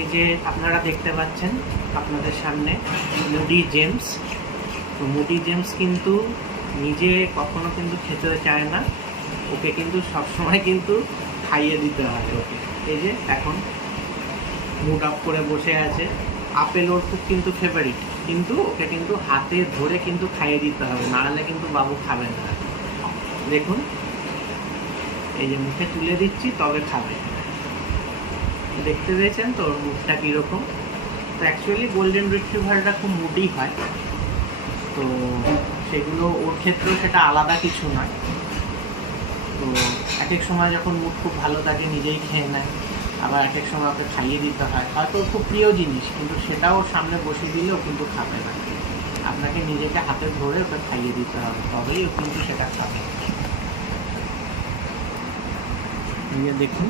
এই যে আপনারা দেখতে পাচ্ছেন আপনাদের সামনে মুডি জেমস। তো মুডি জেমস কিন্তু নিজে কখনো কিন্তু খেতে চায় না, ওকে কিন্তু সবসময় কিন্তু খাইয়ে দিতে হয় ওকে। এই যে এখন মুড আপ করে বসে আছে, আপেল ওর খুব কিন্তু ফেভারিট, কিন্তু ওকে কিন্তু হাতে ধরে কিন্তু খাইয়ে দিতে হবে, নাহলে কিন্তু বাবু খাবে না। দেখুন এই যে মুখে তুলে দিচ্ছি তবে খাবে। দেখতে পেয়েছেন তো ওর মুখটা কীরকম। তো অ্যাকচুয়ালি গোল্ডেন রিট্রিভারটা খুব মুডি হয়, তো সেগুলো ওর ক্ষেত্রেও সেটা আলাদা কিছু নয়। তো এক এক সময় যখন মুড খুব ভালো থাকে নিজেই খেয়ে নেয়, আবার এক এক সময় ওকে খাইয়ে দিতে হয়, হয়তো ওর খুব প্রিয় জিনিস কিন্তু সেটাও সামনে বসে দিলেও কিন্তু খাবে না। আপনাকে নিজেকে হাতে ধরে ওকে খাইয়ে দিতে হবে, তবেই ও কিন্তু সেটা খাবে। দেখুন